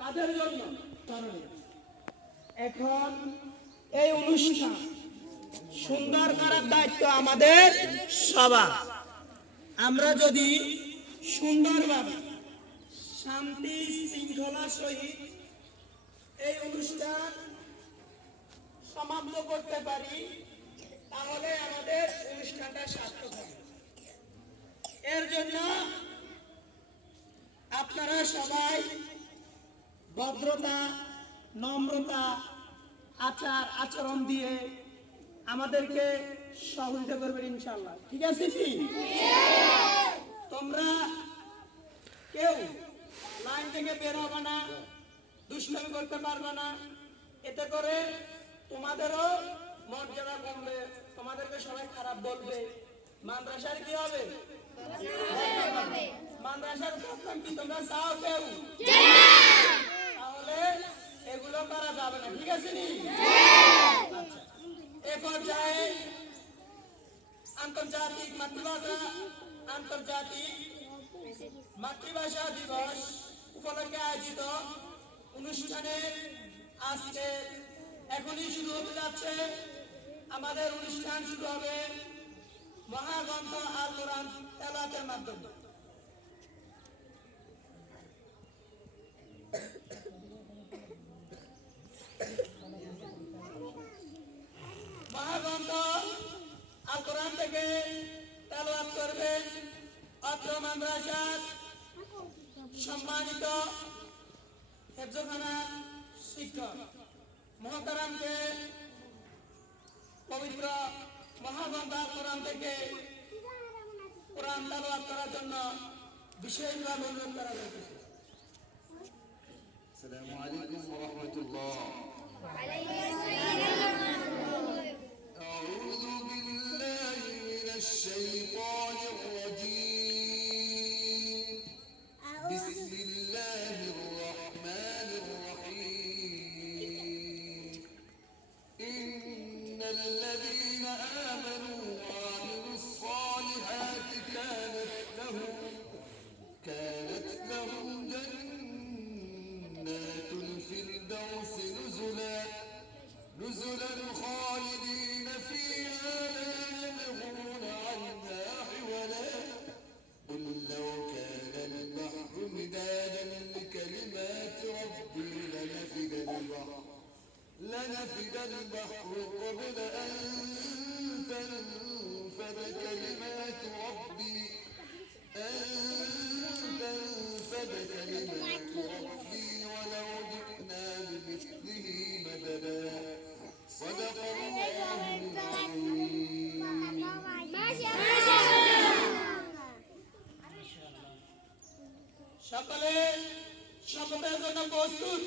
কাদের জন্য? এখন এই অনুষ্ঠান সুন্দর করার দায়িত্ব আমাদের সবার। আমরা যদি সুন্দরভাবে শান্তি শৃঙ্খলার সহিত এই অনুষ্ঠান সমাপ্ত করতে পারি, তাহলে আমাদের অনুষ্ঠানটা সার্থক হবে। এর জন্য আপনারা সবাই ভদ্রতা, নম্রতা, আচার আচরণ দিয়ে আমাদেরকে সহযোগিতা করবেন ইনশাআল্লাহ। ঠিক আছে কি? তোমরা কেউ লাইন থেকে বের হবে না, দুষ্টামি করতে পারবে না। এতে করে তোমাদেরও মর্যাদা কমবে, তোমাদেরকে সবাই খারাপ বলবে। মাদ্রাসার কি হবে? মাদ্রাসার প্রথম কি তোমরা চাও কেউ? তাহলে এগুলো করা যাবে না। ঠিক আছে নি? আচ্ছা, এ পর্যায়ে আন্তর্জাতিক মাতৃভাষা দিবস উপলক্ষে আয়োজিত অনুষ্ঠানে আজকে এখনই শুরু হতে যাচ্ছে। আমাদের অনুষ্ঠান শুরু হবে মহাগ্রন্থ আল কোরআন তেলাওয়াতের মাধ্যমে। মহাগ্রন্থ আল কোরআন থেকে তেলাওয়াত করবেন অত্র মাদ্রাসার সম্মানিত হেফজখানার শিক্ষক মহতারামকে পবিত্র মহাগ্রন্থ আল কোরআন থেকে কোরআন তেলাওয়াত করার জন্য বিশেষভাবে অনুরোধ করা হয়েছে। আসসালামু আলাইকুম ওয়া রাহমাতুল্লাহ। أعوذ بالله من الشيطان الرجيم. بسم الله الرحمن الرحيم. إن الذين آمنوا وعملوا الصالحات كانت لهم جنات الفردوس نزلا خالدين فيها لا يبغون عنها حولا. قل لو كان البحر مدادا لكلمات ربي لنفد البحر قبل أن تنفد كلمات ربي ولو جئنا بمثله مددا. صدق الله العظيم. সকলে শপথের জন্য প্রস্তুত?